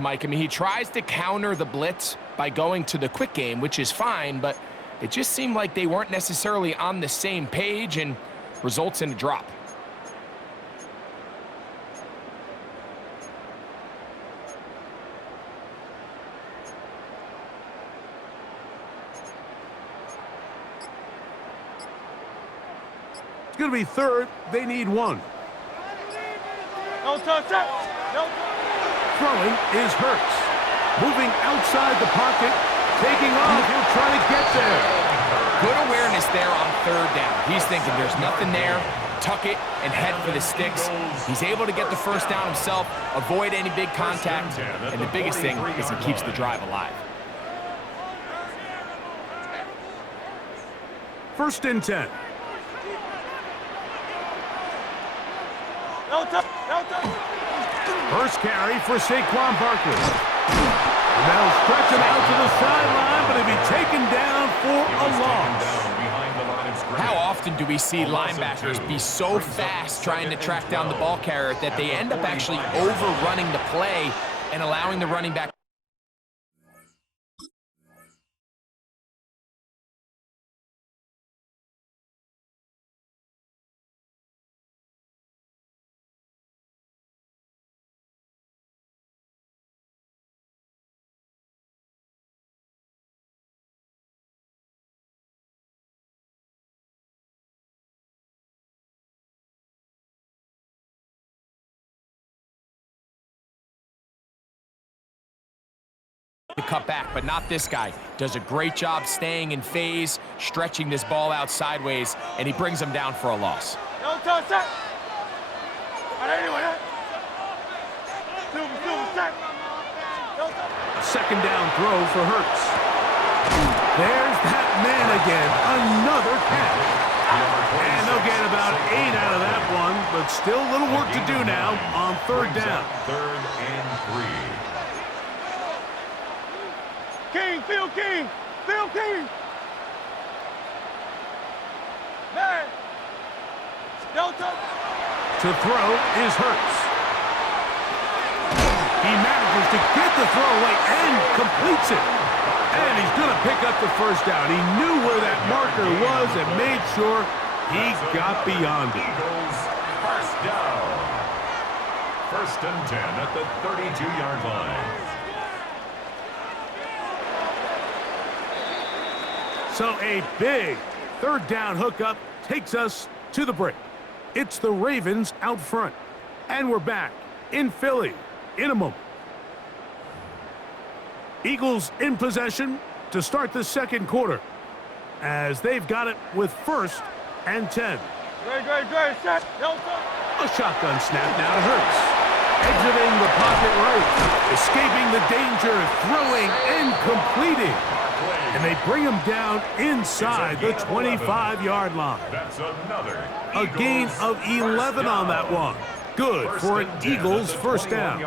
Mike. I mean, he tries to counter the blitz by going to the quick game, which is fine, but it just seemed like they weren't necessarily on the same page and results in a drop. It's going to be third. They need one. No touch. No. Throwing is Hurts. Moving outside the pocket. Taking off. He'll try to get there. Good awareness there on third down. He's thinking there's nothing there. Tuck it and head for the sticks. He's able to get the first down himself, avoid any big contact, and the biggest thing is he keeps the drive alive. First and 10. No touch. No touch. First carry for Saquon Barkley. And they'll stretch him out to the sideline, but he'll be taken down for a loss. How often do we see linebackers be so fast trying to track down the ball carrier that they end up actually overrunning the play and allowing the running back to cut back, but not this guy. Does a great job staying in phase, stretching this ball out sideways, and he brings him down for a loss. No touch. A second down throw for Hurts. There's that man again. Another catch. And they'll get about 8 out of that one, but still a little work to do now on third down. Third and 3. Phil King. Man. No touch. To throw is Hurts. He manages to get the throw away and completes it. And he's going to pick up the first down. He knew where that marker was and made sure he got beyond it. Eagles, first down. First and 10 at the 32-yard line. So a big third down hookup takes us to the break. It's the Ravens out front. And we're back in Philly in a moment. Eagles in possession to start the second quarter as they've got it with first and 10. Great. Set. No touch. A shotgun snap now to Hurts. Exiting the pocket right. Escaping the danger, throwing and completing. And they bring him down inside the 25-yard line. That's another A gain of 11 on that one. Good for an Eagles first down.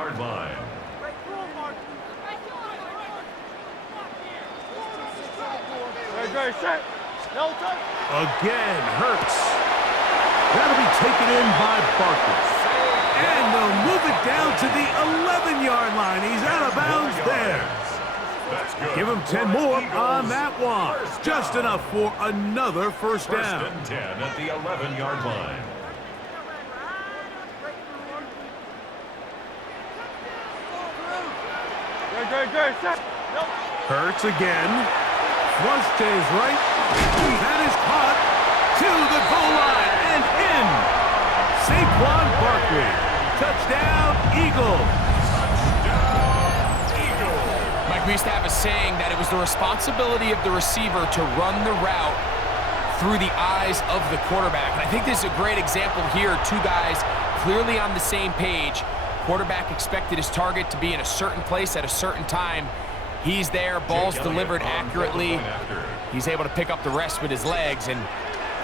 Great. Set. No touch. Again, Hurts. That'll be taken in by Barkley. And they'll move it down to the 11-yard line. He's out of bounds there. Give him 10 more on that one. Just enough for another first down. First and 10 at the 11-yard line. Great. Set. No. Hurts again. Flush to his right. That is caught to the goal line and in. Saquon Barkley. Touchdown, Eagles. Mike, we used to have a saying that it was the responsibility of the receiver to run the route through the eyes of the quarterback. And I think this is a great example here. Two guys clearly on the same page. Quarterback expected his target to be in a certain place at a certain time. He's there, ball's delivered accurately. He's able to pick up the rest with his legs, and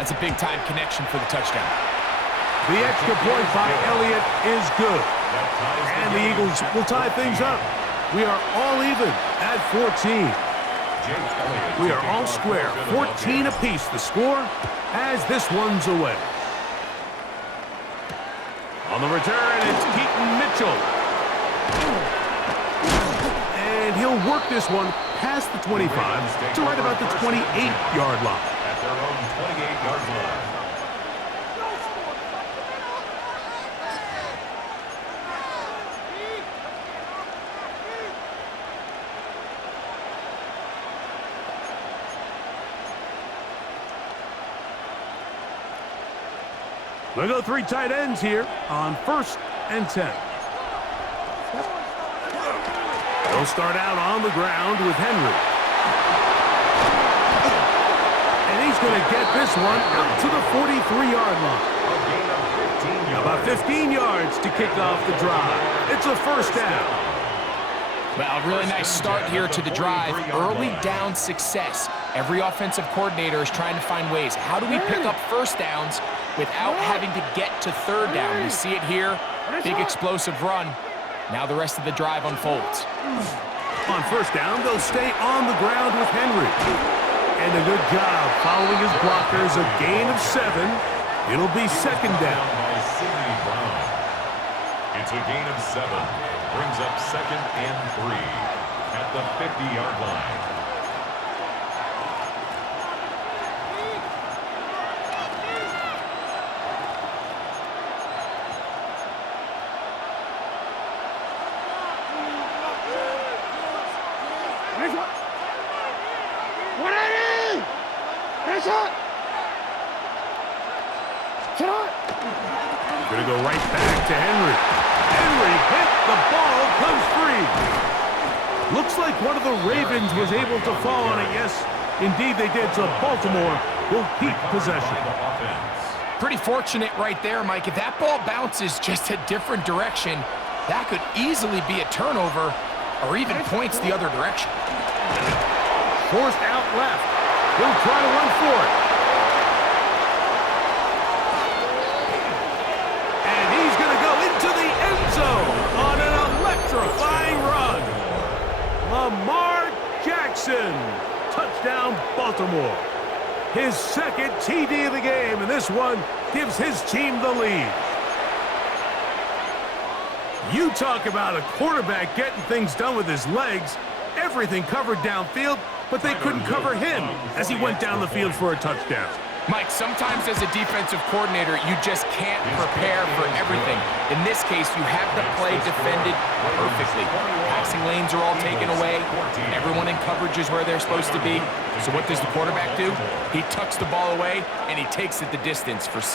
that's a big-time connection for the touchdown. The extra point by Elliott is good. And the Eagles will tie things up. We are all even at 14. We are all square, 14 apiece the score as this one's away. On the return, it's Keaton Mitchell. he'll work this one past the 25 to right about the 28-yard line. At their own 28-yard line. They'll go 3 tight ends here on 1st and 10. They'll start out on the ground with Henry. And he's going to get this one out to the 43-yard line. About 15 yards to kick off the drive. It's a first down. Well, a really nice start here to the drive. Early down success. Every offensive coordinator is trying to find ways. How do we pick up first downs without having to get to third down? We see it here. Big explosive run. Now the rest of the drive unfolds. On first down, they'll stay on the ground with Henry. And a good job following his blockers. A gain of 7. It'll be second down. By Sidney Brown. It's a gain of 7. Brings up 2nd and 3 at the 50-yard line. Going to go right back to Henry. Henry hit. The ball comes free. Looks like one of the Ravens was able to fall on it. Yes, indeed they did. So Baltimore will keep possession. Pretty fortunate right there, Mike. If that ball bounces just a different direction, that could easily be a turnover or even points the other direction. Forced out left. He'll try to run for it. And he's going to go into the end zone on an electrifying run. Lamar Jackson. Touchdown, Baltimore. His 2nd TD of the game, and this one gives his team the lead. You talk about a quarterback getting things done with his legs. Everything covered downfield, but they couldn't cover him as he went down the field for a touchdown. Mike, sometimes as a defensive coordinator, you just can't prepare for everything. In this case, you have the play defended perfectly. Passing lanes are all taken away. Everyone in coverage is where they're supposed to be. So what does the quarterback do? He tucks the ball away, and he takes it the distance for 6.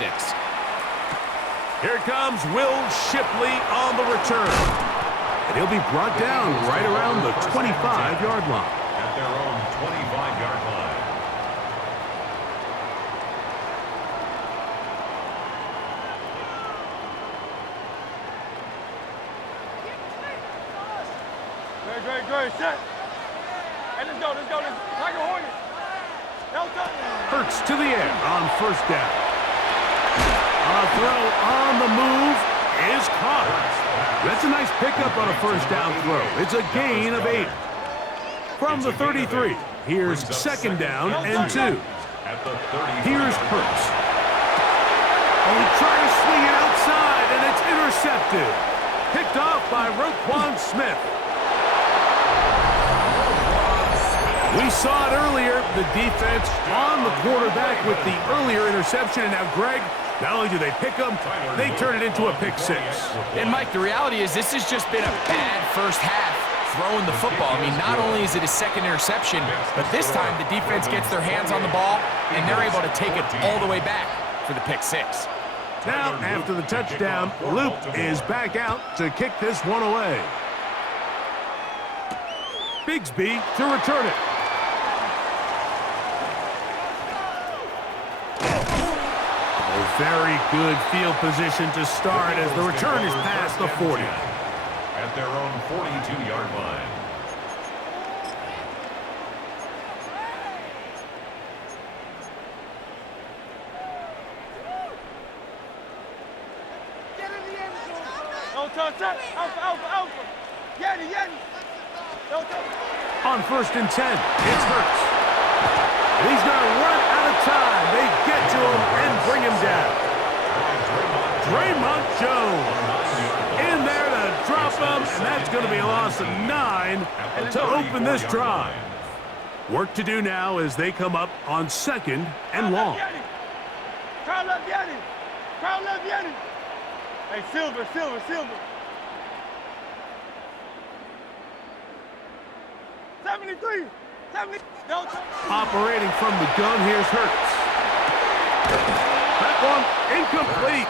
Here comes Will Shipley on the return. And he'll be brought down right around the 25-yard line. At their own 25-yard line. Great, set. Hey, let's go. Like a Hornet. Hurts to the air on first down. A throw on the move is caught. That's a nice pickup on a first down throw. It's a gain of 8. From the 33, here's 2nd down and 2. Here's Hurts. And he tries to swing it outside, and it's intercepted. Picked off by Roquan Smith. We saw it earlier, the defense on the quarterback with the earlier interception, and now Greg, not only do they pick them, they turn it into a pick 6. And Mike, the reality is this has just been a bad first half throwing the football. I mean, not only is it a 2nd interception, but this time the defense gets their hands on the ball, and they're able to take it all the way back for the pick 6. Now, after the touchdown, Luke is back out to kick this one away. Bigsby to return it. Very good field position to start as the return is past the 40. At their own 42-yard line. Get in the end zone. No touch that. Alpha. Yeti. No touch. On 1st and 10, it's Hurts. He's going to run out of time. They get to him and bring him down. Draymond Jones in there to drop him, and that's going to be a loss of 9 to open this drive. Work to do now as they come up on 2nd and long. Crowd left Yanni. Crowd left Yanni. Hey, Silver. 73. 70. Don't Operating from the gun, here's Hurts. That one incomplete.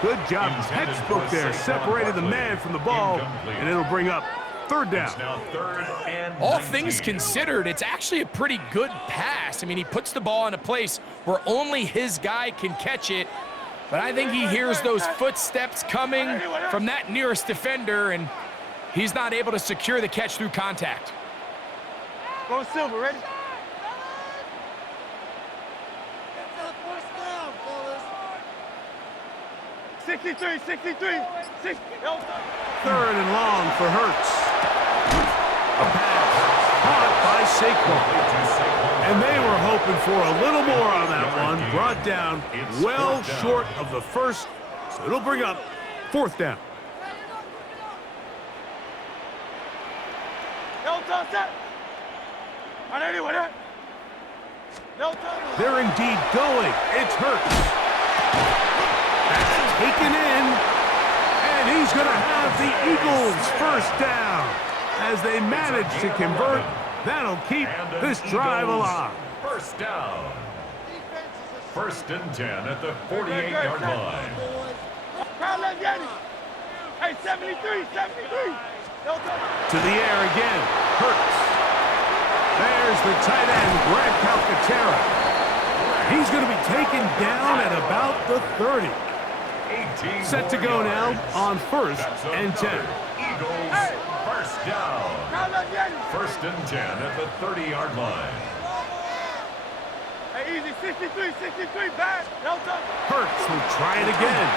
Good job, textbook there. Separated the man from the ball, and it'll bring up 3rd down. Now 3rd and All 19. things considered, it's actually a pretty good pass. I mean, he puts the ball in a place where only his guy can catch it, but I think he hears those footsteps coming from that nearest defender, and he's not able to secure the catch through contact. Go Silver, ready? 63. 6. Don't 3rd and long for Hurts. A pass caught by Saquon. And they were hoping for a little more on that one. Brought down well short of the first, so it'll bring up 4th down. Don't touch that. On anyone, no touch. They're indeed going. It's Hurts. That's taken in. And he's going to have the Eagles 1st down. As they manage to convert, that'll keep this drive alive. 1st down. 1st and 10 at the 48-yard line. Crowd left Yanni. Hey, 73. Don't touch. To the air again. Hurts. There's the tight end, Greg Calcaterra. He's going to be taken down at about the 30. Set to go now on 1st and 10. Eagles 1st down. Crowd left Yanni. 1st and 10 at the 30-yard line. Hey, easy. 63. Back. Don't touch. Hurts will try it again.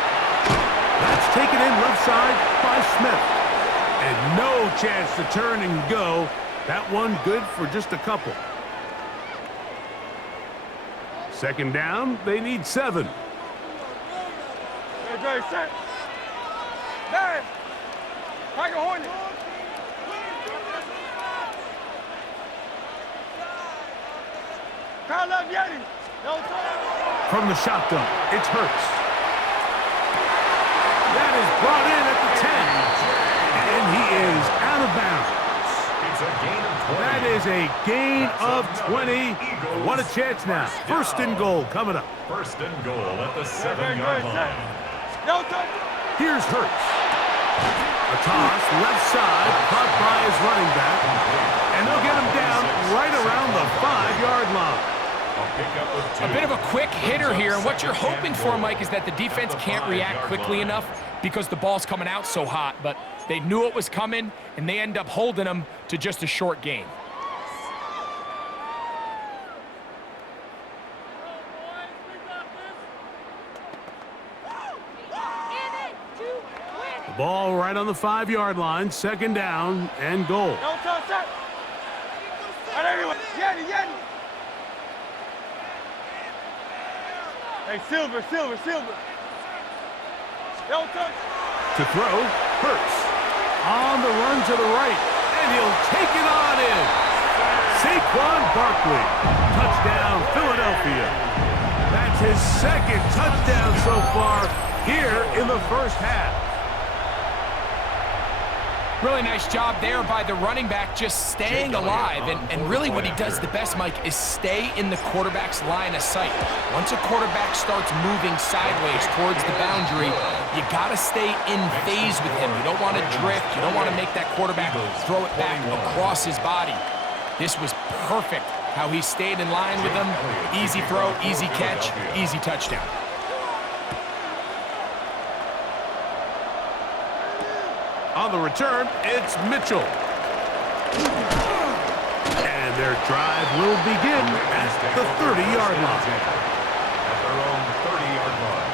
That's taken in left side by Smith. And no chance to turn and go. That one good for just a couple. 2nd down, they need 7. Very set. There. Tiger Hornet. Crowd left Yanni. No touch. From the shotgun, it's Hurts. That is brought in at the 10. And he is out of bounds. It's a gain of 20. That is a gain of 20. What a chance now. 1st and goal coming up. 1st and goal at the 7-yard line. No touch. Here's Hurts. A toss, left side, caught by his running back. And they'll get him down right around the 5-yard line. A bit of a quick hitter here, and what you're hoping for, Mike, is that the defense can't react quickly enough because the ball's coming out so hot, but they knew it was coming, and they end up holding them to just a short gain. The ball right on the 5-yard line, 2nd down and goal. No touch that. On anyone. Yanni. Hey, Silver. Don't touch. To throw, Hurts. On the run to the right, and he'll take it on in. Saquon Barkley. Touchdown, Philadelphia. That's his 2nd touchdown so far here in the 1st half. Really nice job there by the running back, just staying alive. And really what he does the best, Mike, is stay in the quarterback's line of sight. Once a quarterback starts moving sideways towards the boundary, you got to stay in phase with him. You don't want to drift. You don't want to make that quarterback throw it back across his body. This was perfect how he stayed in line with him. Easy throw, easy catch, easy touchdown. On the return, it's Mitchell. And their drive will begin at the 30-yard line. At their own 30-yard line.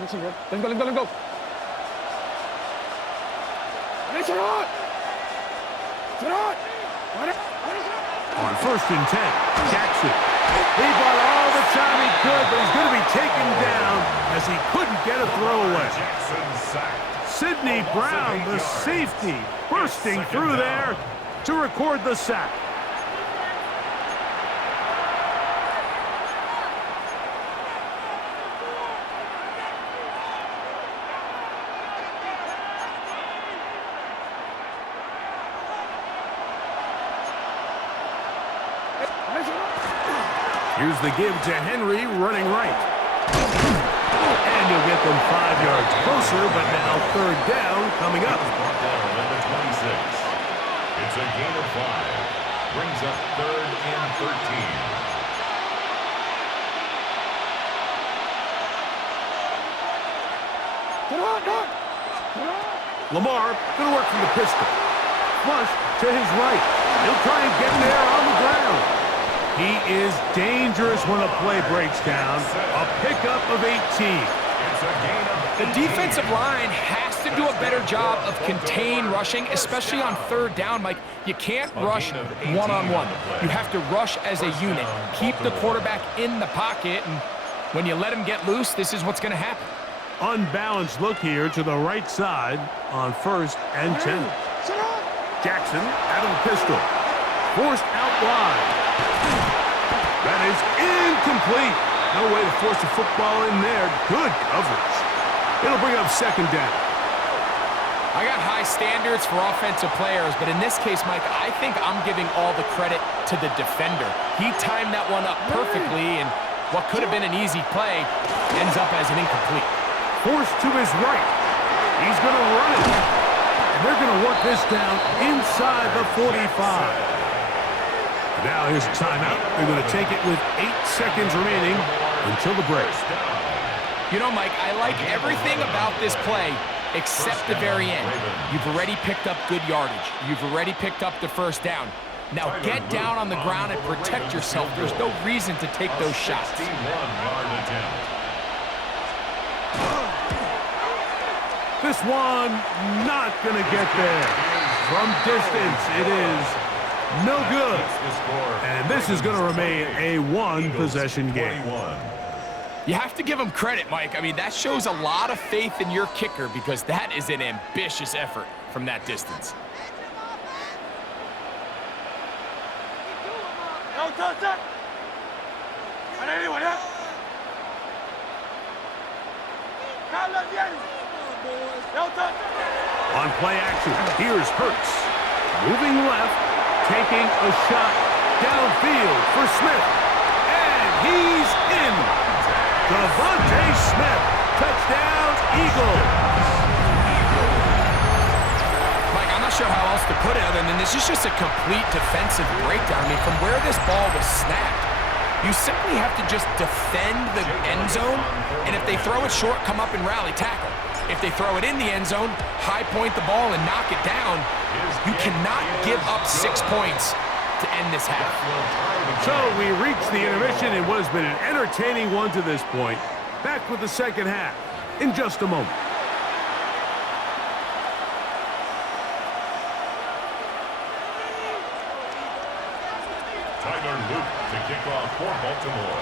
Let's go. On 1st and 10, Jackson. He bought all the time he could, but he's going to be taken down as he couldn't get a throwaway. Jackson sacked. Sidney Brown, the safety, bursting through there to record the sack. Here's the give to Henry, running right. And he'll get them 5 yards closer, but now 3rd down coming up. Brought down at the 26. It's a gain of 5. Brings up 3rd and 13. Lamar going to work from the pistol. Flush to his right. He'll try and get there on the ground. He is dangerous when a play breaks down. A pickup of 18. It's a gain of 18. The defensive line has to do a better job of contain rushing, especially on 3rd down. Mike, you can't rush one-on-one. You have to rush as a unit. Keep the quarterback in the pocket, and when you let him get loose, this is what's going to happen. Unbalanced look here to the right side on 1st and 10. Jackson out of the pistol. Forced out wide. That is incomplete. No way to force the football in there. Good coverage. It'll bring up 2nd down. I got high standards for offensive players, but in this case, Mike, I think I'm giving all the credit to the defender. He timed that one up perfectly, and what could have been an easy play ends up as an incomplete. Forced to his right. He's going to run it. And they're going to work this down inside the 45. Now here's a timeout. They're going to take it with 8 seconds remaining until the break. You know, Mike, I like everything about this play except the very end. You've already picked up good yardage. You've already picked up the 1st down. Now get down on the ground and protect yourself. There's no reason to take those shots. 61-yard attempt. This one not going to get there. From distance, it is no good. And this is going to remain a 1-possession game. You have to give him credit, Mike. I mean, that shows a lot of faith in your kicker because that is an ambitious effort from that distance. On play action, here's Hurts. Moving left, taking a shot downfield for Smith. And he's in. Devontae Smith, touchdown, Eagles. Mike, I'm not sure how else to put it other than this is just a complete defensive breakdown. I mean, from where this ball was snapped, you simply have to just defend the end zone, and if they throw it short, come up and rally tackle. If they throw it in the end zone, high point the ball and knock it down. You cannot give up 6 points to end this half. So we reach the intermission in what has been an entertaining one to this point. Back with the second half in just a moment. Tyler Luke to kick off for Baltimore.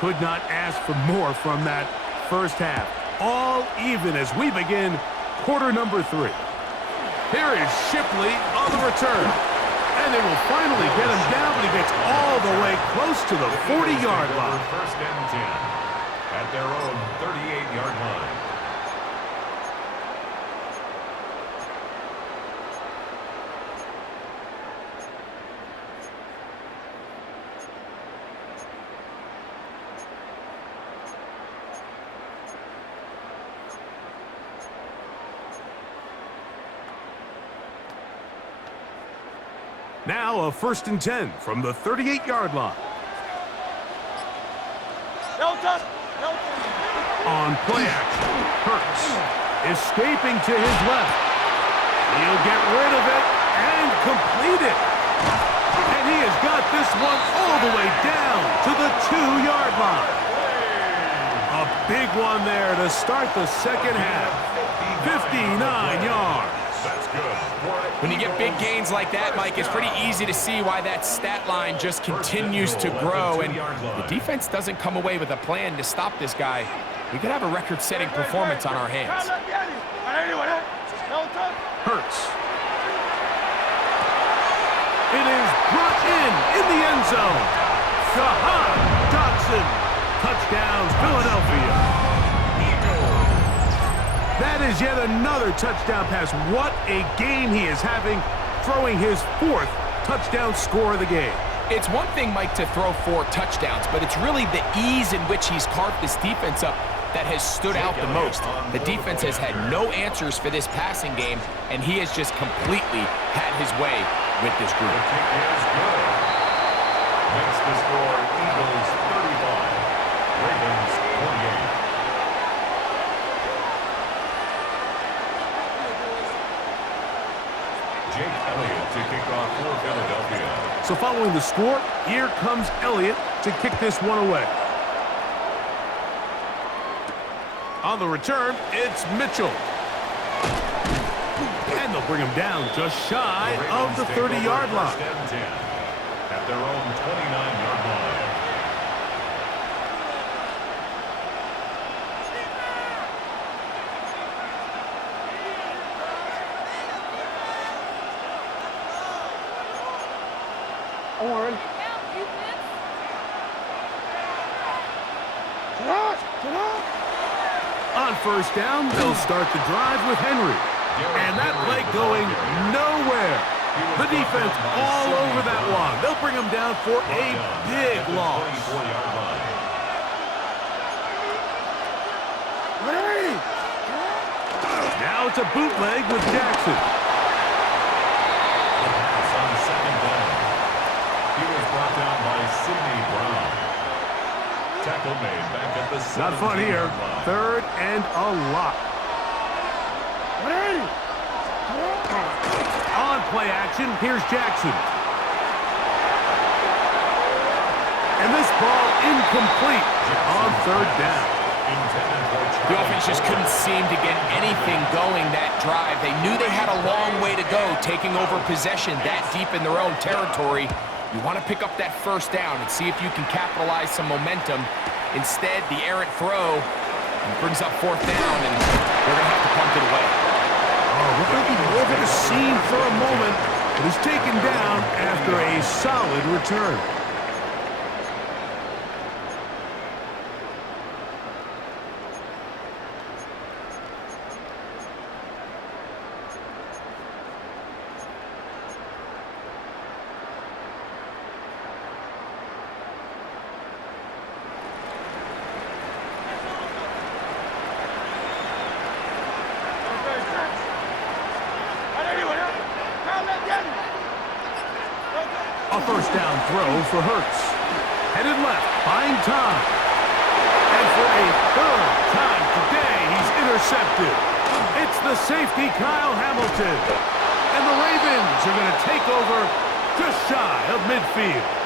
Could not ask for more from that first half. All even as we begin quarter number 3. Here is Shipley on the return. And they will finally get him down, but he gets all the way close to the 40-yard line. 1st and 10 at their own 38-yard line. Now a 1st and 10 from the 38-yard line. On play action, Hurts escaping to his left. He'll get rid of it and complete it. And he has got this one all the way down to the 2-yard line. A Big one there to start the second half. 59 yards. That's good. When you get big gains like that, Mike, it's pretty easy to see why that stat line just continues to grow, and the defense doesn't come away with a plan to stop this guy. We could have a record-setting performance on our hands. Hurts. It is brought in the end zone. Jahan Dotson. Touchdown, Philadelphia. That is yet another touchdown pass. What a game he is having, throwing his 4th touchdown score of the game. It's one thing, Mike, to throw 4 touchdowns, but it's really the ease in which he's carved this defense up that has stood out the most. The defense has had no answers for this passing game, and he has just completely had his way with this group. The kick is good. Makes the score Eagles 35, Ravens 28. Jake Elliott to kick off for Philadelphia. So following the score, here comes Elliott to kick this one away. On the return, it's Mitchell. And they'll bring him down just shy of the 30-yard line. First and 10 at their own 29-yard line. Owen. On first down, they'll start the drive with Henry. And that play going nowhere. The defense all over that one. They'll bring him down for a big loss. Now it's a bootleg with Jackson. On second down. He was brought down by Sidney Brown. Tackle made back at the 17-yard line. Not fun here. 3rd and a lot. On play action, here's Jackson. And this ball incomplete on 3rd down. The offense just couldn't seem to get anything going that drive. They knew they had a long way to go, taking over possession that deep in their own territory. You want to pick up that first down and see if you can capitalize some momentum. Instead, the errant throw brings up 4th down, and they're going to have to punt it away. Oh, looked like he over the seam for a moment, but is taken down after a solid return. A first down throw for Hurts. Headed left, buying time. And for a 3rd time today, he's intercepted. It's the safety, Kyle Hamilton. And the Ravens are going to take over just shy of midfield.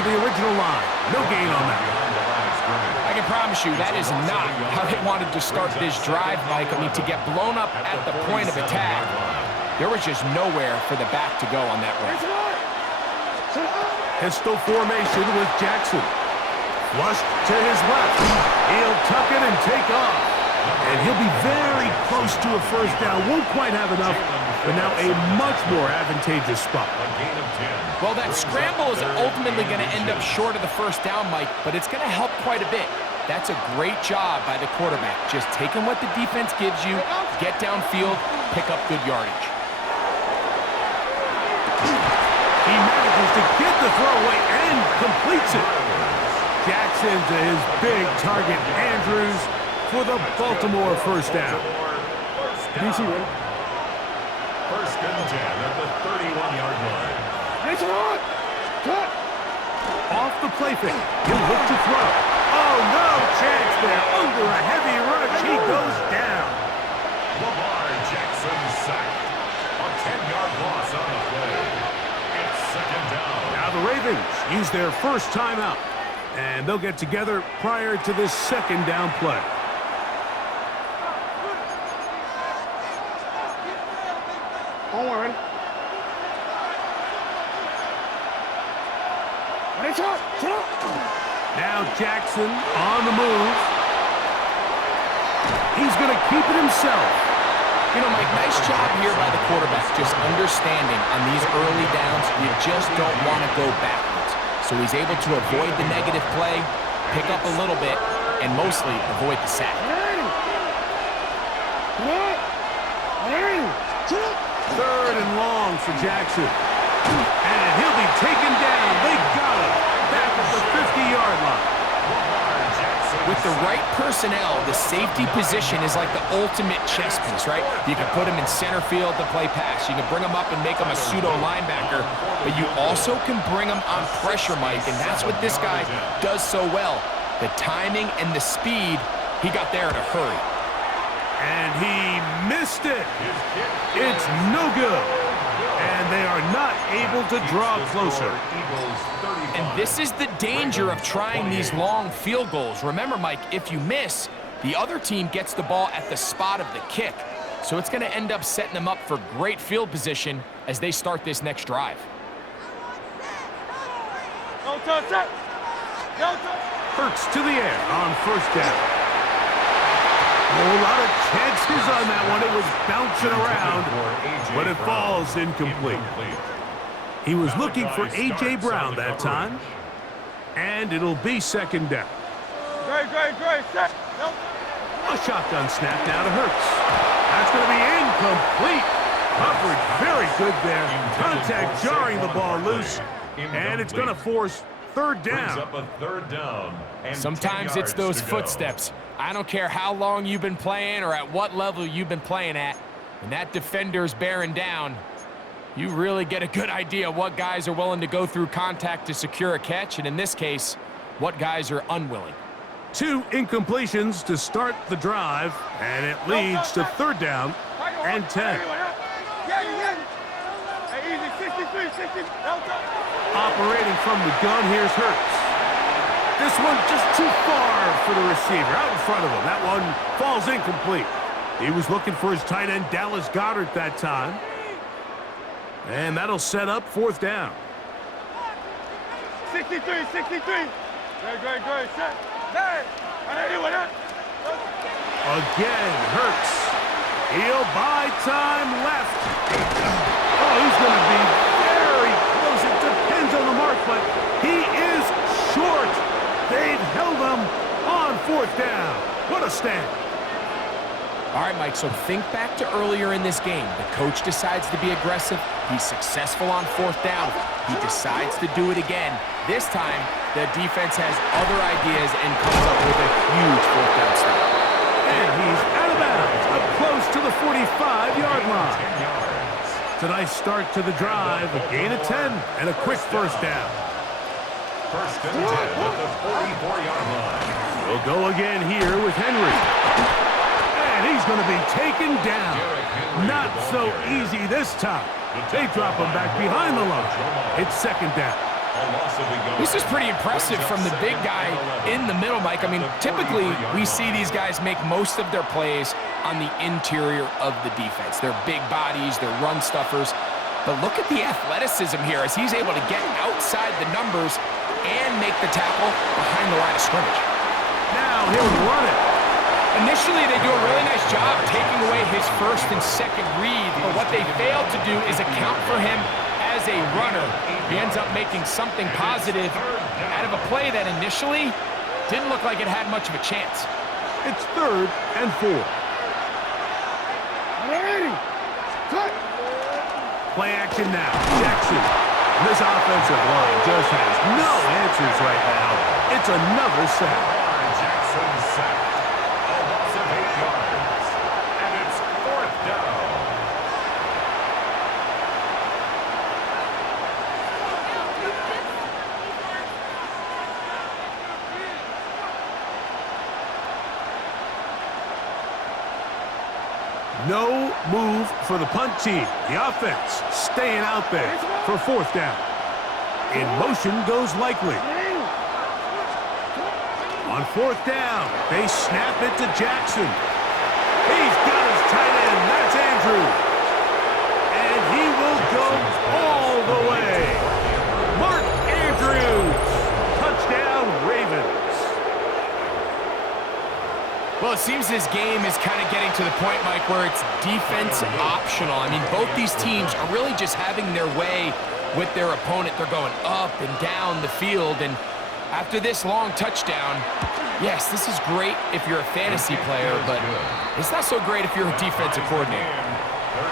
The original line. No gain on that. I can promise you that is not how they wanted to start this drive, Mike. I mean, to get blown up at the point of attack, there was just nowhere for the back to go on that run. Pistol formation with Jackson. Flushed to his left. He'll tuck it and take off. And he'll be very close to a first down. Won't quite have enough, but now a much more advantageous spot. Well, that scramble is ultimately going to end up short of the first down, Mike, but it's going to help quite a bit. That's a great job by the quarterback. Just taking what the defense gives you, get downfield, pick up good yardage. He manages to get the throw away and completes it. Jackson to his big target, Andrews, for the Baltimore first down. First and 10 at the 31-yard line. Off the play fake. He'll look to throw. Oh, no chance there. Under a heavy rush, he goes down. Lamar Jackson sacked. A 10-yard loss on the play. It's second down. Now the Ravens use their first timeout, and they'll get together prior to this second down play. Don't worry. Now Jackson on the move. He's going to keep it himself. You know, Mike, nice job here by the quarterback, just understanding on these early downs, you just don't want to go backwards. So he's able to avoid the negative play, pick up a little bit, and mostly avoid the sack. Third and long for Jackson. And he'll be taken down. They got him. Back at the 50-yard line. With the right personnel, the safety position is like the ultimate chess piece, right? You can put him in center field to play pass. You can bring him up and make him a pseudo linebacker, but you also can bring him on pressure, Mike, and that's what this guy does so well. The timing and the speed, he got there in a hurry. And he missed it. It's no good. And they are not able to draw closer. And this is the danger of trying these long field goals. Remember, Mike, if you miss, the other team gets the ball at the spot of the kick. So it's going to end up setting them up for great field position as they start this next drive. No touch. No touch. Hurts to the air on first down. A lot of chances on that one. It was bouncing around, but it falls incomplete. He was looking for A.J. Brown that time, and it'll be second down. Great. Set. No. A shotgun snap now to Hurts. That's going to be incomplete. Coverage very good there. Contact jarring the ball loose, and it's going to force third down. Sometimes it's those footsteps. I don't care how long you've been playing or at what level you've been playing at. When that defender's bearing down, you really get a good idea what guys are willing to go through contact to secure a catch, and in this case, what guys are unwilling. 2 incompletions to start the drive, and it leads to third down and 10. Hey, easy. 63, 60. No touch. Operating from the gun, here's Hurts. This one just too far for the receiver, out in front of him. That one falls incomplete. He was looking for his tight end, Dallas Goedert, that time. And that'll set up fourth down. 63. Great. Set. Hey. Again, Hurts. He'll buy time left. Oh, he's going to be very close. It depends on the mark, but he is short. They've held him on fourth down. What a stand. All right, Mike, so think back to earlier in this game. The coach decides to be aggressive. He's successful on fourth down. He decides to do it again. This time, the defense has other ideas and comes up with a huge fourth down stop. And he's out of bounds, up close to the 45-yard line. It's a nice start to the drive, a gain of 10, and a quick first down. First and 10 at the 44-yard line. We'll go again here with Henry. And he's going to be taken down. Not so easy this time. They drop him back behind the line. It's second down. This is pretty impressive from the big guy in the middle, Mike. I mean, typically we see these guys make most of their plays on the interior of the defense. They're big bodies, they're run stuffers. But look at the athleticism here as he's able to get outside the numbers and make the tackle behind the line of scrimmage. Now he'll run it. Initially, they do a really nice job taking away his first and second read, but what they failed to do is account for him as a runner. He ends up making something positive out of a play that initially didn't look like it had much of a chance. It's third and 4. Play action now. Jackson. This offensive line just has no answers right now. It's another sack. Jackson sacked. A loss of 8 yards. And it's fourth down. No move for the punt team. The offense staying out there for fourth down. In motion goes Likely. On fourth down, they snap it to Jackson. He's got his tight end. That's Andrews. And he will go all the way. Mark Andrews. Touchdown, Ravens. Well, it seems this game is kind of getting to the point, Mike, where it's defense optional. I mean, both these teams are really just having their way with their opponent. They're going up and down the field, and after this long touchdown, yes, this is great if you're a fantasy player, but it's not so great if you're a defensive coordinator. 35-35.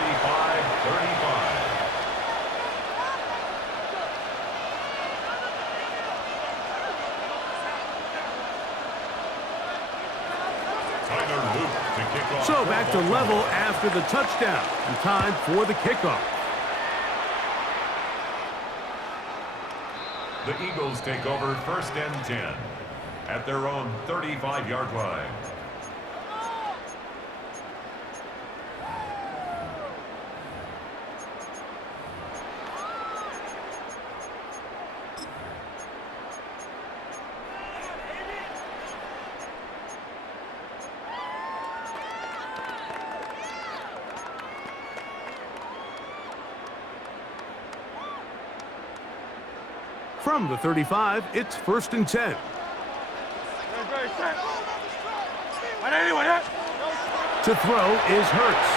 So back to level after the touchdown, and time for the kickoff. The Eagles take over 1st and 10 at their own 35-yard line. From the 35, it's 1st and 10. To throw is Hurts.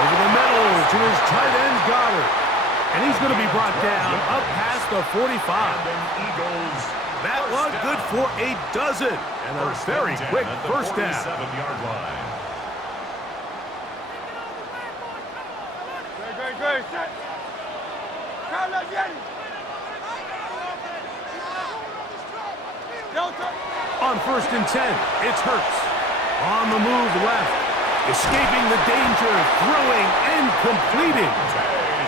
Over the middle to his tight end, Goddard. And he's going to be brought down up past the 45. That one good for a dozen. And a very quick first down. 47-yard line. Great. On 1st and 10, it's Hurts. On the move left, escaping the danger, throwing and completing.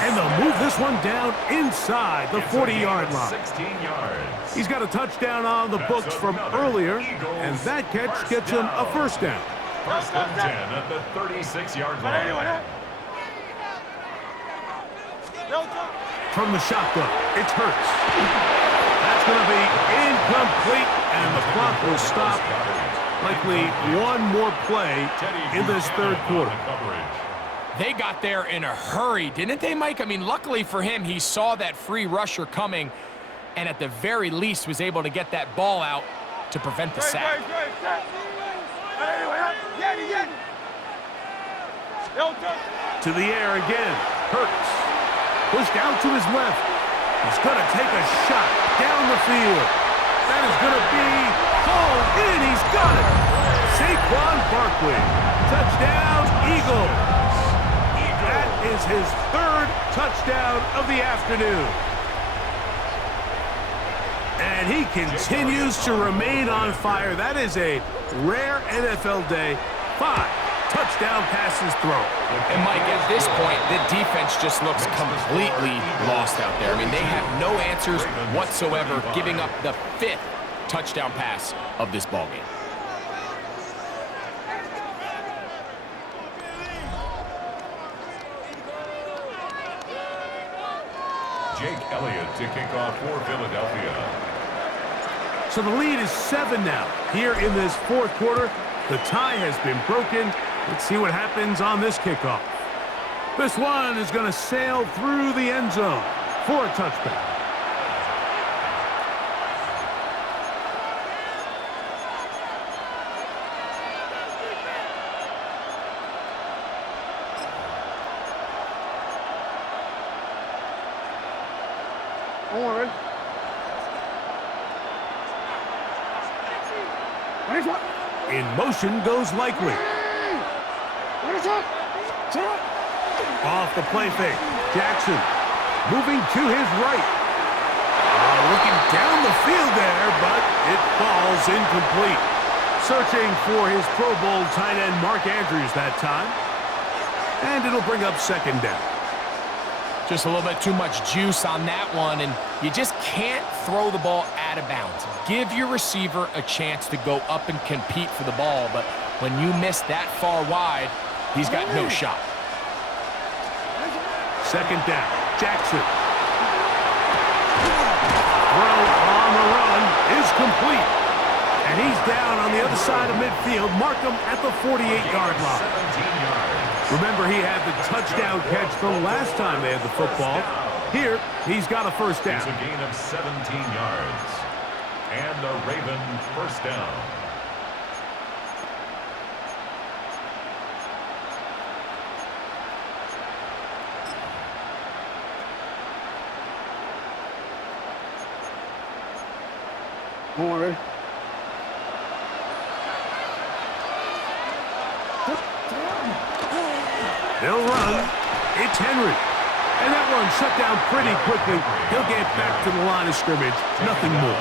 And they'll move this one down inside the 40-yard line. 16 yards. He's got a touchdown on the books from earlier, and that catch gets him a first down. 1st and 10 at the 36-yard line. From the shotgun, it's Hurts. That's going to be incomplete, and the clock will stop. Likely one more play in this third quarter. They got there in a hurry, didn't they, Mike? I mean, luckily for him, he saw that free rusher coming, and at the very least was able to get that ball out to prevent the sack. To the air again, Hurts. Pushed out to his left. He's going to take a shot down the field. That is going to be hauled in. He's got it. Saquon Barkley. Touchdown, Eagles. That is his 3rd touchdown of the afternoon. And he continues to remain on fire. That is a rare NFL day. 5 touchdown passes thrown. And Mike, at this point, the defense just looks completely lost out there. I mean, they have no answers whatsoever, giving up the 5th touchdown pass of this ballgame. Jake Elliott to kick off for Philadelphia. So the lead is 7 now. Here in this 4th quarter, the tie has been broken. Let's see what happens on this kickoff. This one is going to sail through the end zone for a touchback. In motion goes Likely. Off the play fake. Jackson moving to his right. Looking down the field there, but it falls incomplete. Searching for his Pro Bowl tight end Mark Andrews that time. And it'll bring up 2nd down. Just a little bit too much juice on that one, and you just can't throw the ball at out of bounds. Give your receiver a chance to go up and compete for the ball, but when you miss that far wide, he's got no shot. Second down, Jackson. Throw on the run is complete. And he's down on the other side of midfield. Mark him at the 48-yard line. Remember, he had the touchdown catch the last time they had the football. Here, he's got a first down. It's a gain of 17 yards. And a Raven first down. Come on, ready? They'll run. It's Henry. And that run shut down pretty quickly. He'll get back to the line of scrimmage. Nothing more.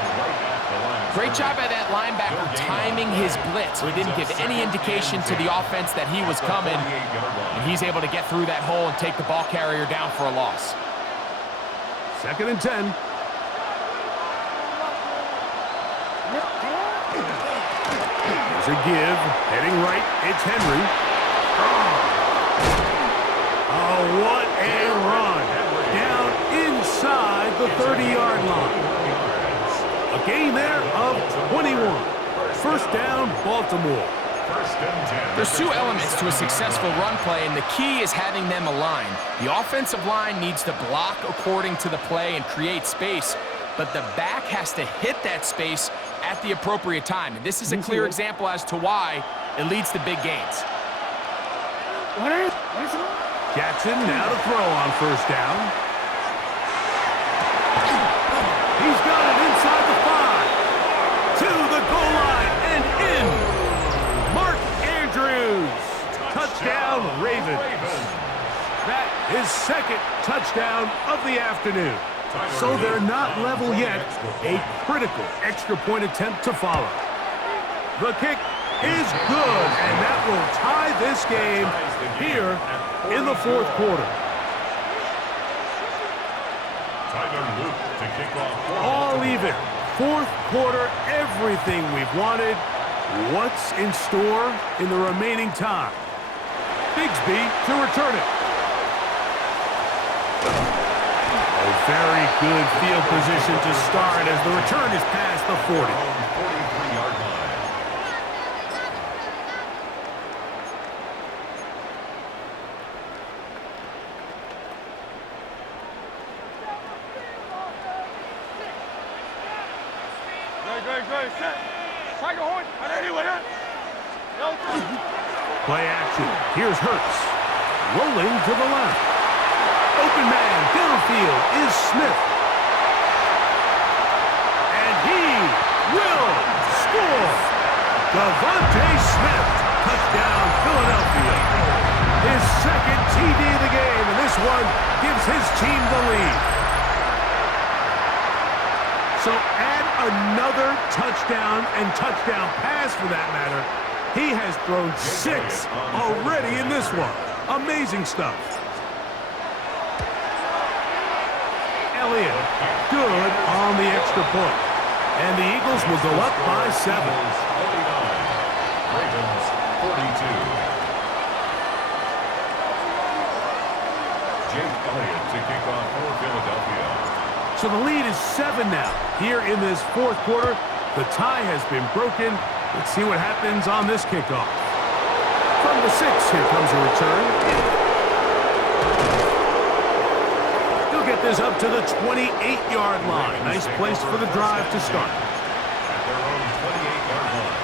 Great job by that linebacker timing his blitz. He didn't give any indication to the offense that he was coming. And he's able to get through that hole and take the ball carrier down for a loss. 2nd and 10. There's a give. Heading right. It's Henry. Oh, what a run. Down inside the 30-yard line. A gain there of 21. First down, Baltimore. There's two elements to a successful run play, and the key is having them aligned. The offensive line needs to block according to the play and create space, but the back has to hit that space at the appropriate time. And this is a clear example as to why it leads to big gains. Jackson now to throw on first down. He's got it inside the 5. To the goal line and in. Mark Andrews. Touchdown, Ravens. That is second touchdown of the afternoon. So they're not level yet. A critical extra point attempt to follow. The kick is good, and that will tie this game here in the 4th quarter. Tyler Luke to kick off. All even. 4th quarter, everything we've wanted. What's in store in the remaining time? Bigsby to return it. A very good field position to start as the return is past the 40. 43-yard line. Good, set. Tiger Horn, anyway. Play action. Here's Hurts. Rolling to the left. Open man downfield is Smith. And he will score. Devontae Smith. Touchdown, Philadelphia. His second TD of the game, and this one gives his team the lead. So add another touchdown and touchdown pass for that matter. He has thrown 6 already in this one. Amazing stuff. Elliott, good on the extra point. And the Eagles will go up by 7. Ravens 42. Jake Elliott to kick off for Philadelphia. So the lead is 7 now. Here in this 4th quarter, the tie has been broken. Let's see what happens on this kickoff. From the 6, here comes a return. He'll get this up to the 28-yard line. Nice place for the drive to start. At their own 28-yard line.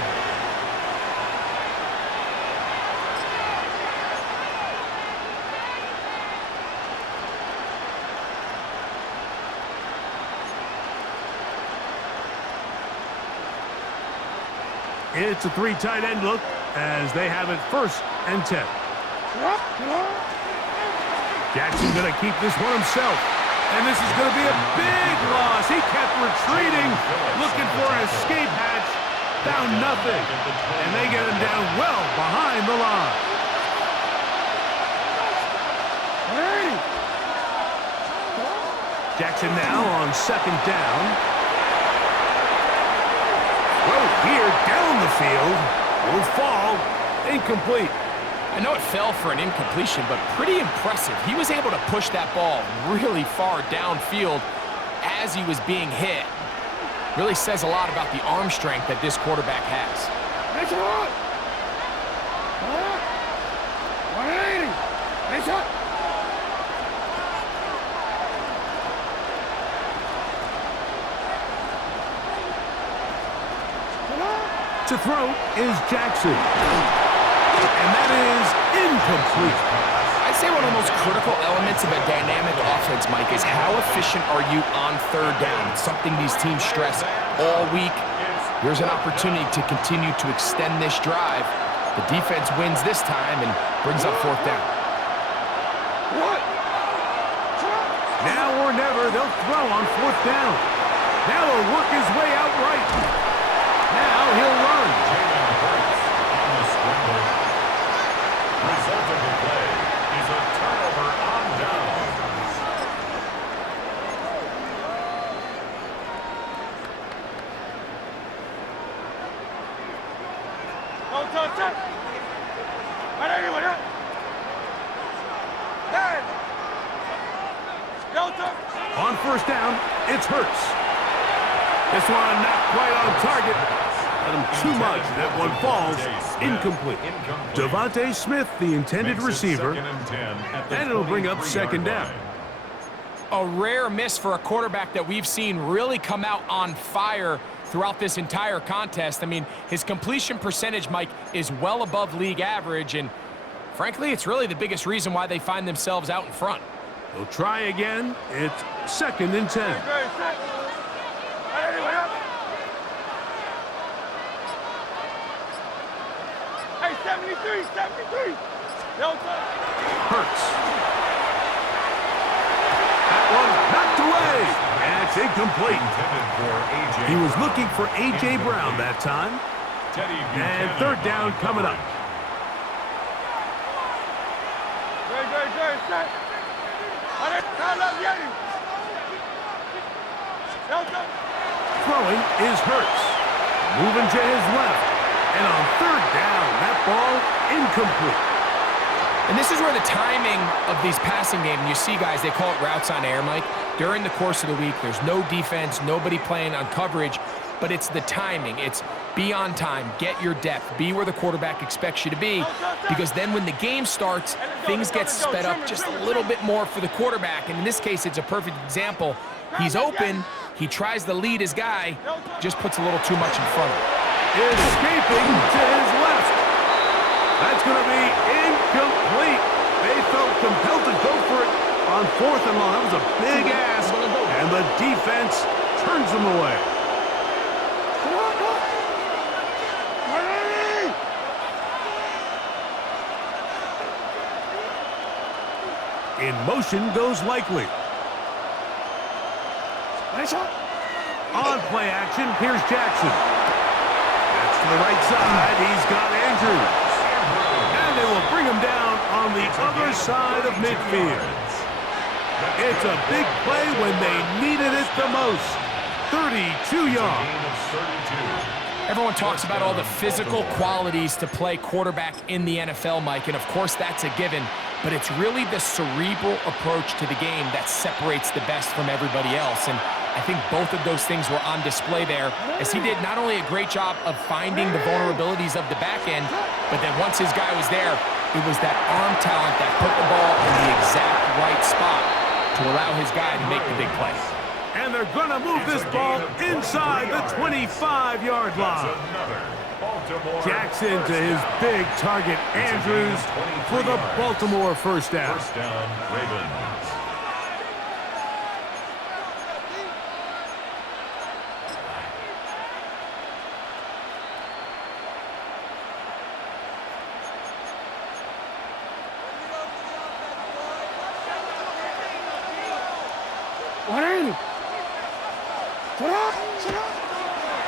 It's a 3 tight end look as they have it 1st and 10. Jackson going to keep this one himself. And this is going to be a big loss. He kept retreating, looking for an escape hatch. Found nothing. And they get him down well behind the line. Jackson now on 2nd down. field. Will fall. Incomplete. I know it fell for an incompletion, but pretty impressive. He was able to push that ball really far downfield as he was being hit. Really says a lot about the arm strength that this quarterback has. Nice shot! 180! Nice shot! To throw is Jackson. And that is incomplete. I'd say one of the most critical elements of a dynamic offense, Mike, is how efficient are you on third down? It's something these teams stress all week. Here's an opportunity to continue to extend this drive. The defense wins this time and brings up fourth down. Now or never, they'll throw on fourth down. Now he'll work his way out right. Now he'll run. Jalen Hurts on the scramble. Result of the play is a turnover on downs. No touch it! Whatever, no touch! On first down, it's Hurts. This one not quite on target. Let him too much. That one falls incomplete. Devontae Smith, the intended receiver, and it'll bring up second down. A rare miss for a quarterback that we've seen really come out on fire throughout this entire contest. I mean, his completion percentage, Mike, is well above league average, and frankly, it's really the biggest reason why they find themselves out in front. They'll try again. It's 2nd and 10. Hey, 73! No touch! Hurts. That one knocked away. And it's incomplete. He was looking for A.J. Brown that time. And third down coming up. Great, set! No touch! Throwing is Hurts. Moving to his left. And on third down, that ball incomplete. And this is where the timing of these passing games, you see guys, they call it routes on air, Mike. During the course of the week, there's no defense, nobody playing on coverage, but it's the timing. It's be on time, get your depth, be where the quarterback expects you to be, because then when the game starts, things get sped up just a little bit more for the quarterback. And in this case, it's a perfect example. He's open, he tries to lead his guy, just puts a little too much in front of him. Escaping to his left. That's going to be incomplete. They felt compelled to go for it on 4th and long. That was a big ask, and the defense turns them away. In motion goes Likely. On play action, here's Jackson. That's to the right side. He's got Andrews. And they will bring him down on the other side of midfield. It's a big play when they needed it the most. 32 yards. Everyone talks about all the physical qualities to play quarterback in the NFL, Mike, and of course that's a given, but it's really the cerebral approach to the game that separates the best from everybody else, and I think both of those things were on display there, as he did not only a great job of finding the vulnerabilities of the back end, but then once his guy was there, it was that arm talent that put the ball in the exact right spot to allow his guy to make the big play. And they're going to move this ball inside the 25-yard line. Jackson to his big target, Andrews, for the Baltimore first down. First down, Ravens.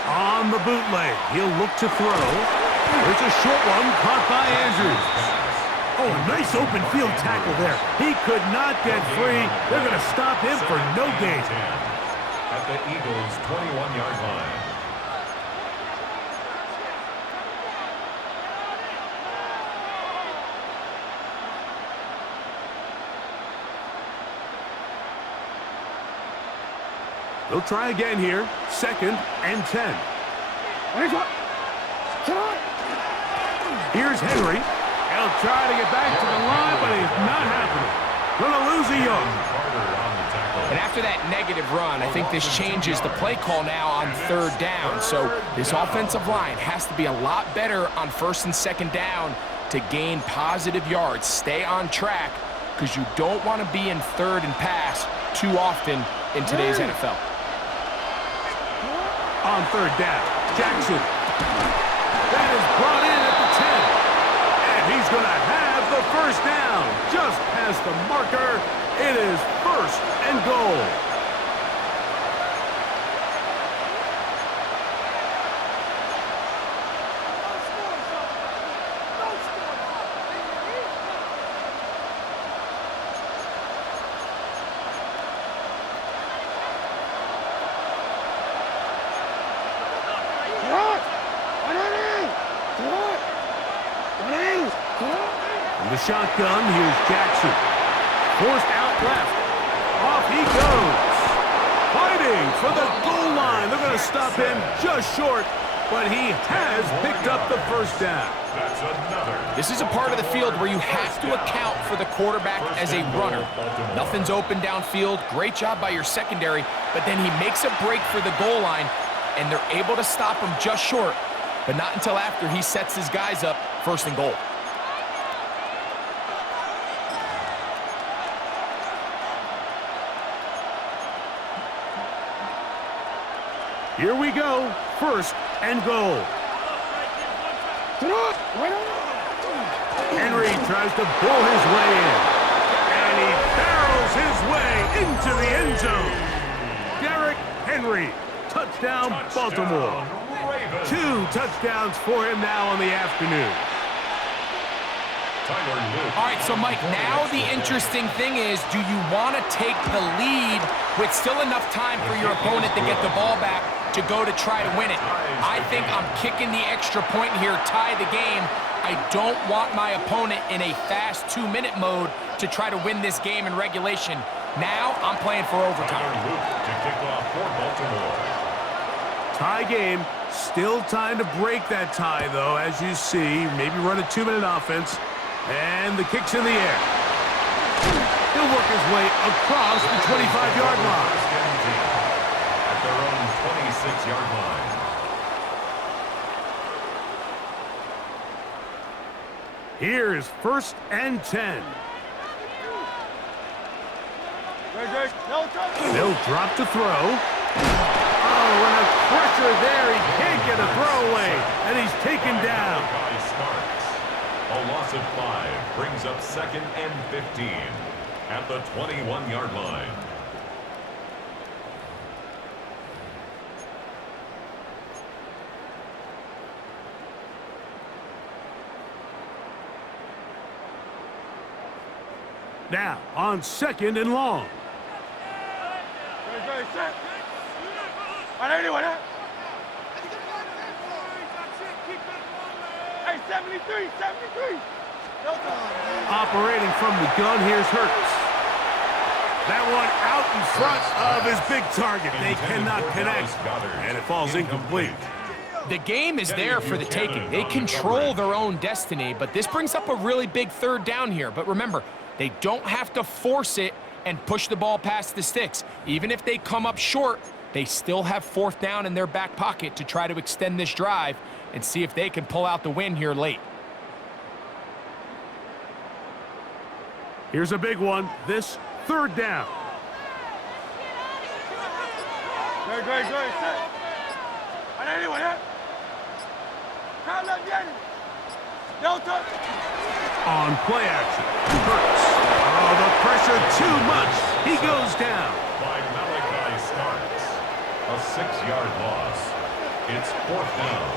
On the bootleg, he'll look to throw. There's a short one caught by Andrews. Oh, nice open field tackle there. He could not get free. They're going to stop him for no gain. At the Eagles' 21-yard line. They'll try again here. 2nd and 10. Here's Henry. He'll try to get back to the line, but it's not happening. Gonna lose a yard. And after that negative run, I think this changes the play call now on 3rd down. So this offensive line has to be a lot better on 1st and 2nd down to gain positive yards. Stay on track because you don't want to be in 3rd and pass too often in today's NFL. On 3rd down, Jackson. That is brought in at the 10. And he's going to have the 1st down. Just past the marker. It is 1st and goal. The shotgun, here's Jackson. Forced out left. Off he goes. Fighting for the goal line. They're going to stop him just short, but he has picked up the 1st down. That's another. This is a part of the field where you have to account for the quarterback as a runner. Nothing's open downfield. Great job by your secondary, but then he makes a break for the goal line, and they're able to stop him just short, but not until after he sets his guys up 1st and goal. Here we go. 1st and goal. Henry tries to bull his way in. And he barrels his way into the end zone. Derrick Henry. Touchdown, Baltimore. 2 touchdowns for him now on the afternoon. All right, so Mike, now the interesting thing is, do you want to take the lead with still enough time for your opponent to get the ball back to go to try to win it? I think I'm kicking the extra point here, tie the game. I don't want my opponent in a fast 2-minute mode to try to win this game in regulation. Now I'm playing for overtime. To kick off for Baltimore. Tie game. Still time to break that tie, though, as you see. Maybe run a 2-minute offense. And the kick's in the air. He'll work his way across the 25-yard line. At their own 26-yard line. Here's 1st and 10. They'll drop to throw. Oh, and a pressure there. He can't get a throwaway, and he's taken down. A loss of 5 brings up 2nd and 15 at the 21-yard line. Now, on 2nd and long. Hey, 73. Operating from the gun, here's Hurts. That one out in front of his big target. They cannot connect, and it falls incomplete. The game is there for the taking. They control their own destiny, but this brings up a really big 3rd down here. But remember, they don't have to force it and push the ball past the sticks. Even if they come up short, they still have 4th down in their back pocket to try to extend this drive and see if they can pull out the win here late. Here's a big one. This 3rd down. Good. On play action, Hurts. Oh, the pressure too much. He goes down. By Malachi Starks. A 6-yard loss. It's 4th down.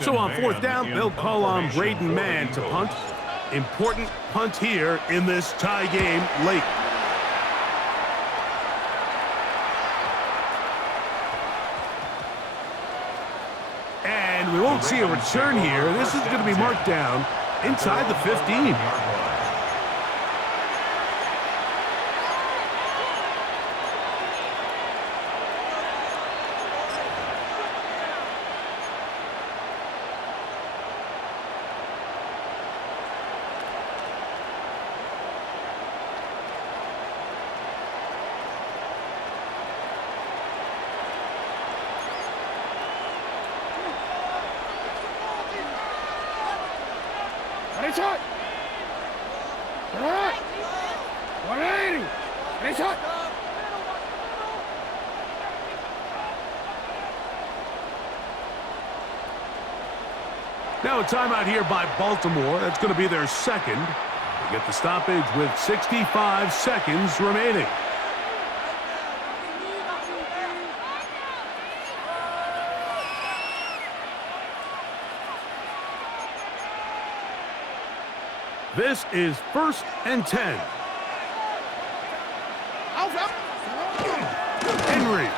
So on 4th down, they'll call on Braden Mann to punt. Important punt here in this tie game late. And we won't might see a return here. This is going to be marked down inside the 15. Ready, shot. All right. 180. Ready, shot. Now a timeout here by Baltimore. That's going to be their second. They get the stoppage with 65 seconds remaining. This is 1st and 10. Henry.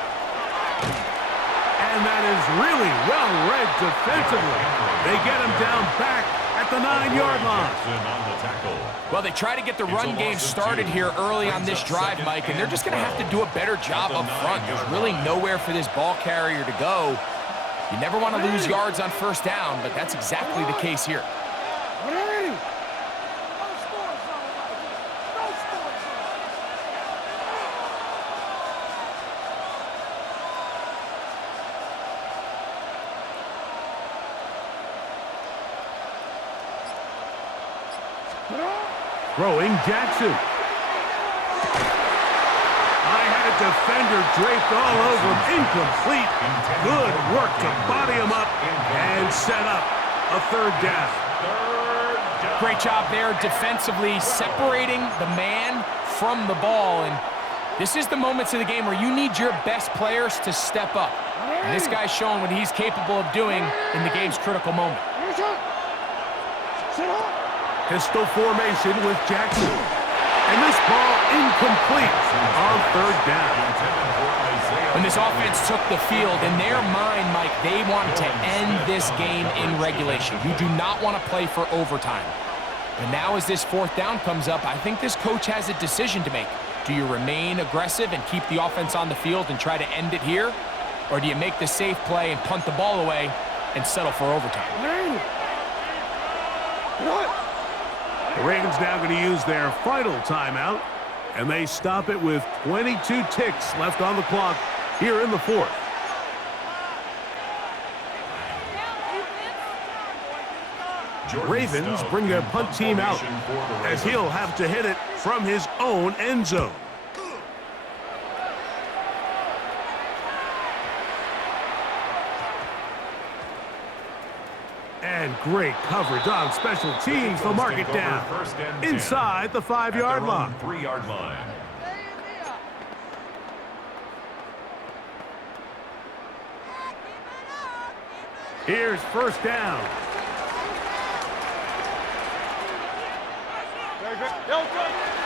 And that is really well read defensively. They get him down back at the 9-yard line. Well, they try to get the run game started here early on this drive, Mike, and they're just going to have to do a better job up front. There's really nowhere for this ball carrier to go. You never want to lose yards on 1st down, but that's exactly the case here. Throwing Jackson. I had a defender draped all over him. Incomplete. Good work to body him up and set up a 3rd down. Great job there defensively, separating the man from the ball. And this is the moments of the game where you need your best players to step up. And this guy's showing what he's capable of doing in the game's critical moment. Pistol formation with Jackson. And this ball incomplete on 3rd down. When this offense took the field, in their mind, Mike, they wanted to end this game in regulation. You do not want to play for overtime. And now as this 4th down comes up, I think this coach has a decision to make. Do you remain aggressive and keep the offense on the field and try to end it here? Or do you make the safe play and punt the ball away and settle for overtime? The Ravens now going to use their final timeout, and they stop it with 22 ticks left on the clock here in the 4th. Ravens bring their punt team out as he'll have to hit it from his own end zone. And great coverage on special teams to mark it down inside the 5-yard line. 3-yard line. Here's 1st down.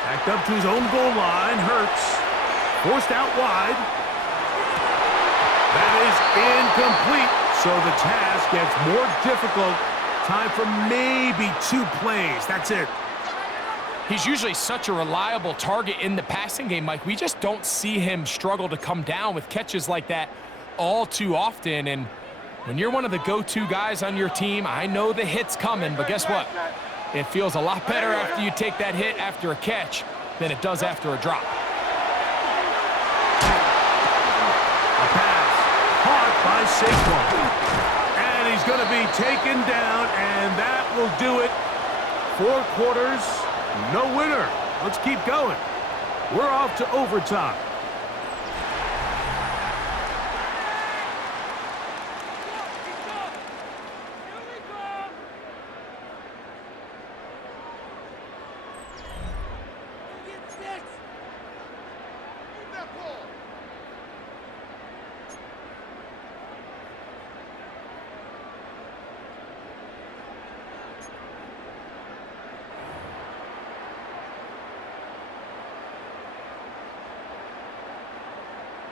Backed up to his own goal line. Hurts. Forced out wide. That is incomplete. So the task gets more difficult. Time for maybe 2 plays. That's it. He's usually such a reliable target in the passing game, Mike. We just don't see him struggle to come down with catches like that all too often. And when you're one of the go-to guys on your team, I know the hit's coming, but guess what? It feels a lot better after you take that hit after a catch than it does after a drop. By Saquon. And he's going to be taken down, and that will do it. 4 quarters, no winner. Let's keep going. We're off to overtime.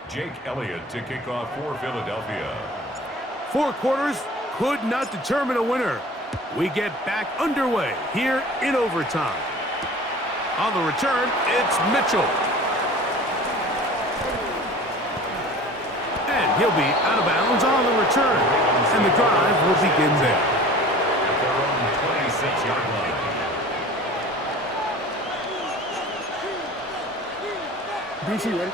Jake Elliott to kick off for Philadelphia. 4 quarters, could not determine a winner. We get back underway here in overtime. On the return, it's Mitchell. And he'll be out of bounds on the return. And the drive will begin there. At their own 26-yard line. BC, ready?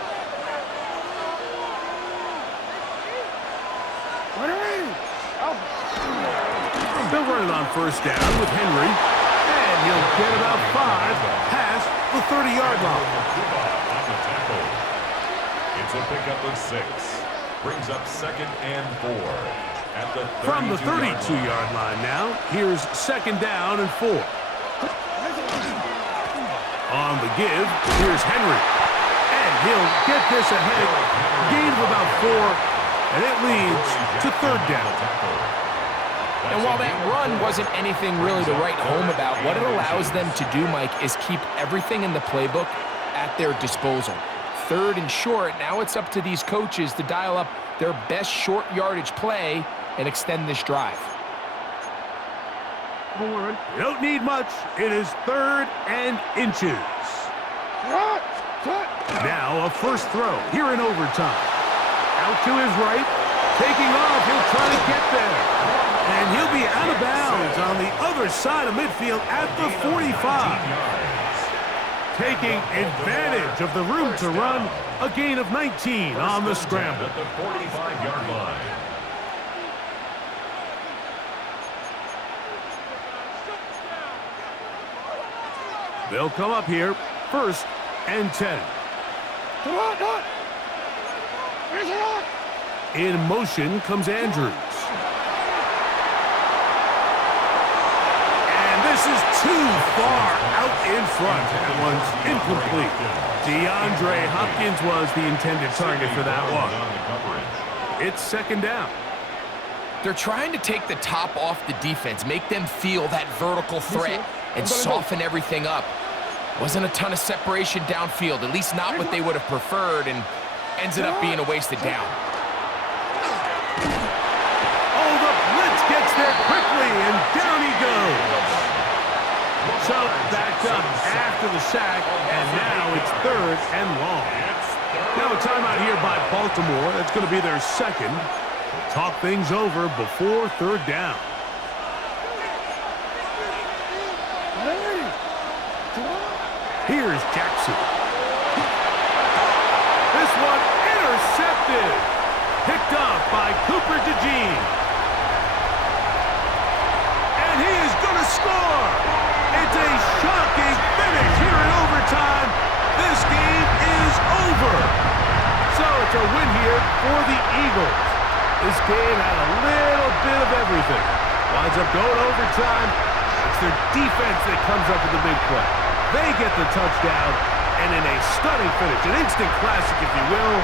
They'll run it on first down with Henry. And he'll get about 5 past the 30-yard line. On the tackle. It's a pickup of 6. Brings up 2nd and 4. At the 32-yard From the 32-yard line now, here's 2nd down and 4. On the give, here's Henry. And he'll get this ahead. Gain of about 4. And it leads to 3rd down. And while that run wasn't anything really to write home about, what it allows them to do, Mike, is keep everything in the playbook at their disposal. 3rd and short, now it's up to these coaches to dial up their best short yardage play and extend this drive. You don't need much. It is 3rd and inches. Now a first throw here in overtime. Out to his right. Taking off. He'll try to get there. And he'll be out of bounds on the other side of midfield at the 45. Taking advantage of the room to run. A gain of 19 on the scramble. At the 45-yard line. They'll come up here. 1st and 10. In motion comes Andrews. And this is too far out in front. That one's incomplete. DeAndre Hopkins was the intended target for that one. It's 2nd down. They're trying to take the top off the defense, make them feel that vertical threat, and soften everything up. Wasn't a ton of separation downfield, at least not what they would have preferred, and ends up being a wasted down. Oh, the blitz gets there quickly, and down he goes. So backed up after the sack, and now it's 3rd and long. Now a timeout here by Baltimore. That's going to be their 2nd. Talk things over before 3rd down. Here's Jackson. This one intercepted. Picked up by Cooper DeJean. And he is going to score. It's a shocking finish here in overtime. This game is over. So it's a win here for the Eagles. This game had a little bit of everything. Winds up going overtime. It's their defense that comes up with the big play. They get the touchdown, and in a stunning finish, an instant classic, if you will,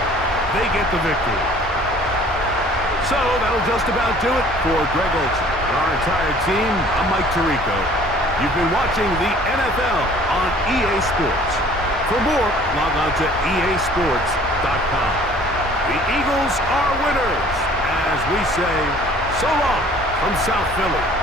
they get the victory. So that'll just about do it for Greg Olsen and our entire team. I'm Mike Tirico. You've been watching the NFL on EA Sports. For more, log on to easports.com. The Eagles are winners, as we say so long from South Philly.